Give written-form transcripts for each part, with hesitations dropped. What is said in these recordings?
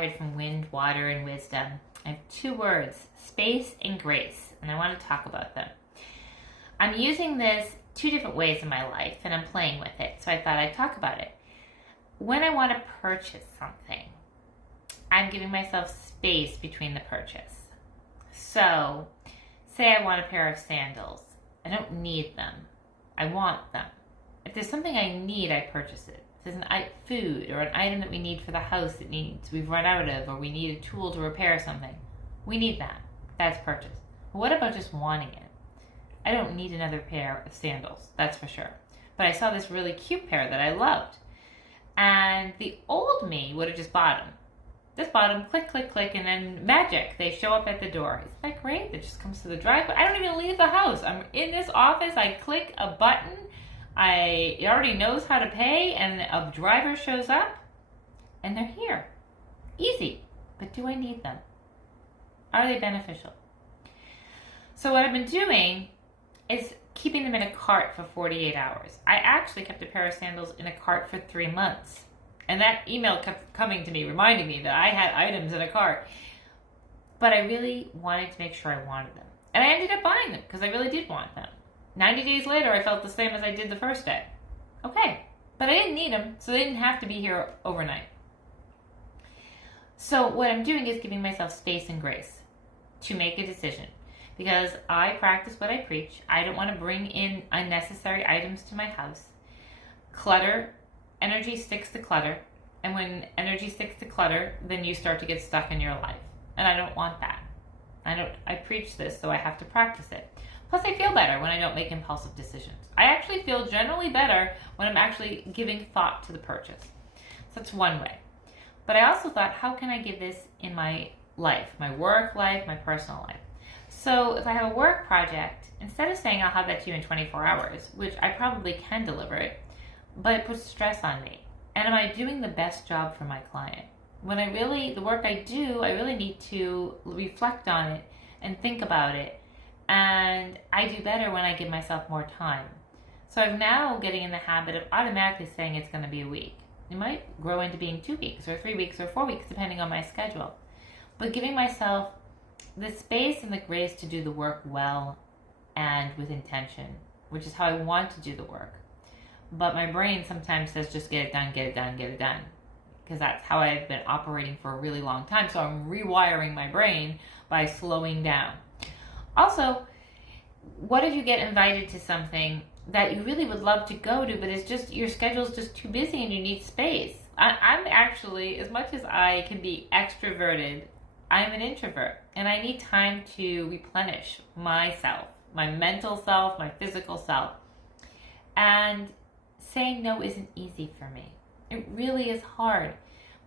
inspired from wind, water, and wisdom. I have two words, space and grace, and I want to talk about them. I'm using this two different ways in my life, and I'm playing with it, so I thought I'd talk about it. When I want to purchase something, I'm giving myself space between the purchase. So, say I want a pair of sandals. I don't need them. I want them. If there's something I need, I purchase it. If there's food or an item that we need for the house that we've run out of, or we need a tool to repair something, we need that. That's purchase. But what about just wanting it? I don't need another pair of sandals, that's for sure. But I saw this really cute pair that I loved. And the old me would have just bought them. Just bought them, click, click, click, and then magic, they show up at the door. Isn't that great? It just comes to the driveway. I don't even leave the house. I'm in this office, I click a button, it already knows how to pay, and a driver shows up, and they're here. Easy. But do I need them? Are they beneficial? So what I've been doing is keeping them in a cart for 48 hours. I actually kept a pair of sandals in a cart for 3 months. And that email kept coming to me, reminding me that I had items in a cart. But I really wanted to make sure I wanted them. And I ended up buying them because I really did want them. 90 days later, I felt the same as I did the first day. Okay, but I didn't need them, so they didn't have to be here overnight. So what I'm doing is giving myself space and grace to make a decision. Because I practice what I preach. I don't want to bring in unnecessary items to my house. Clutter, energy sticks to clutter. And when energy sticks to clutter, then you start to get stuck in your life. And I don't want that. I preach this, so I have to practice it. Plus, I feel better when I don't make impulsive decisions. I actually feel generally better when I'm actually giving thought to the purchase. So that's one way. But I also thought, how can I give this in my life, my work life, my personal life? So if I have a work project, instead of saying I'll have that to you in 24 hours, which I probably can deliver it, but it puts stress on me. And am I doing the best job for my client? When the work I do, I really need to reflect on it and think about it. And I do better when I give myself more time. So I'm now getting in the habit of automatically saying it's going to be a week. It might grow into being 2 weeks or 3 weeks or 4 weeks, depending on my schedule. But giving myself the space and the grace to do the work well and with intention, which is how I want to do the work. But my brain sometimes says, just get it done, get it done, get it done. Because that's how I've been operating for a really long time. So I'm rewiring my brain by slowing down. Also, what if you get invited to something that you really would love to go to, but it's just, your schedule's just too busy and you need space? I'm actually, as much as I can be extroverted, I'm an introvert, and I need time to replenish myself, my mental self, my physical self. And saying no isn't easy for me. It really is hard,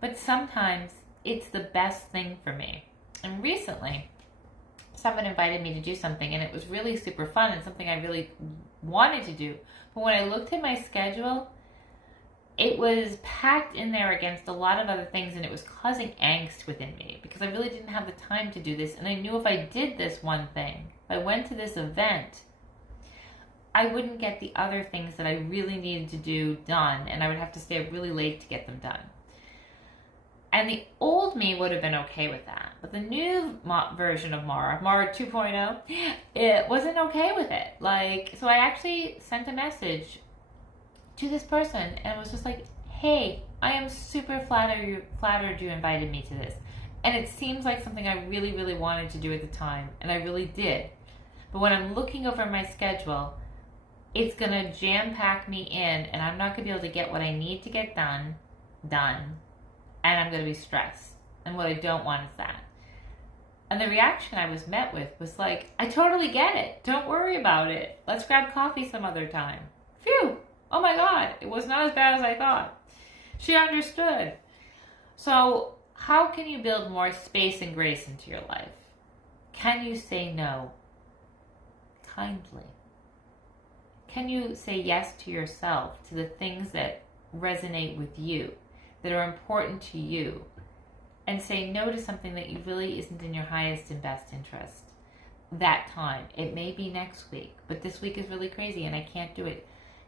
but sometimes it's the best thing for me. And recently, someone invited me to do something, and it was really super fun and something I really wanted to do. But when I looked at my schedule, it was packed in there against a lot of other things, and it was causing angst within me because I really didn't have the time to do this. And I knew if I did this one thing, if I went to this event, I wouldn't get the other things that I really needed to do done, and I would have to stay up really late to get them done. And the old me would have been okay with that. But the new version of Mara 2.0, it wasn't okay with it. So I actually sent a message to this person, and it was just like, hey, I am super flattered you invited me to this. And it seems like something I really, really wanted to do at the time, and I really did. But when I'm looking over my schedule, it's going to jam-pack me in, and I'm not going to be able to get what I need to get done, and I'm going to be stressed. And what I don't want is that. And the reaction I was met with was like, I totally get it. Don't worry about it. Let's grab coffee some other time. Phew. Oh my God. It was not as bad as I thought. She understood. So how can you build more space and grace into your life? Can you say no kindly? Can you say yes to yourself, to the things that resonate with you, that are important to you, and say no to something that you really isn't in your highest and best interest that time? It may be next week, but this week is really crazy and I can't do it.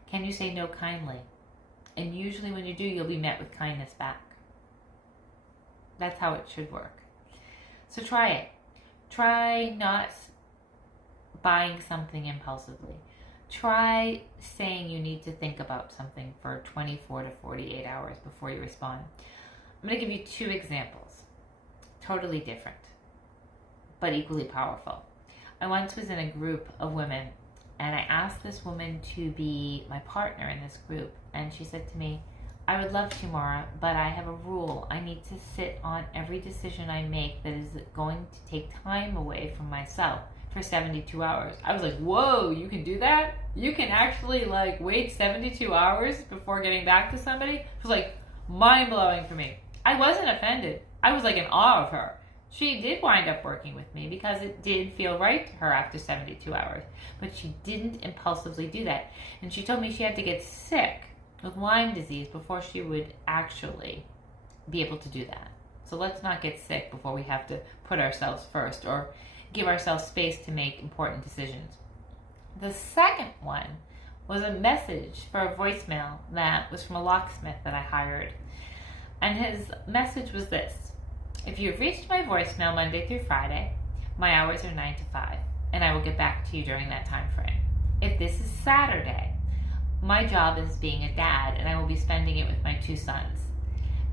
Can you say no kindly? And usually when you do, you'll be met with kindness back. That's how it should work. So try it. Try not buying something impulsively. Try saying you need to think about something for 24 to 48 hours before you respond. I'm going to give you 2 examples. Totally different, but equally powerful. I once was in a group of women, and I asked this woman to be my partner in this group, and she said to me, I would love to, Mara, but I have a rule. I need to sit on every decision I make that is going to take time away from myself for 72 hours. I was like, whoa, you can do that? You can actually wait 72 hours before getting back to somebody? It was mind-blowing for me. I wasn't offended. I was in awe of her. She did wind up working with me because it did feel right to her after 72 hours. But she didn't impulsively do that. And she told me she had to get sick with Lyme disease before she would actually be able to do that. So let's not get sick before we have to put ourselves first or give ourselves space to make important decisions. The second one was a message for a voicemail that was from a locksmith that I hired. And his message was this: if you've reached my voicemail Monday through Friday, my hours are 9 to 5, and I will get back to you during that time frame. If this is Saturday, my job is being a dad, and I will be spending it with my 2 sons.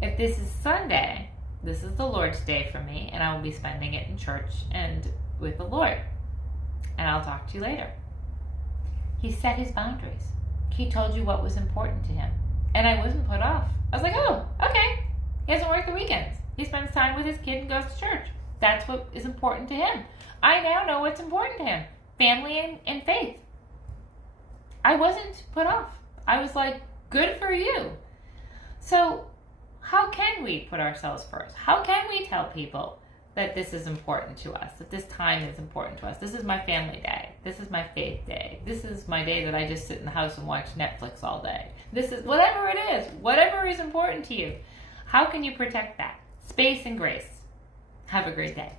If this is Sunday, this is the Lord's Day for me, and I will be spending it in church and with the Lord. And I'll talk to you later. He set his boundaries. He told you what was important to him. And I wasn't put off. I was like, oh, okay. He doesn't work the weekends. He spends time with his kid and goes to church. That's what is important to him. I now know what's important to him. Family and faith. I wasn't put off. I was like, good for you. So how can we put ourselves first? How can we tell people that this is important to us, that this time is important to us? This is my family day. This is my faith day. This is my day that I just sit in the house and watch Netflix all day. This is whatever it is, whatever is important to you. How can you protect that? Space and grace. Have a great day.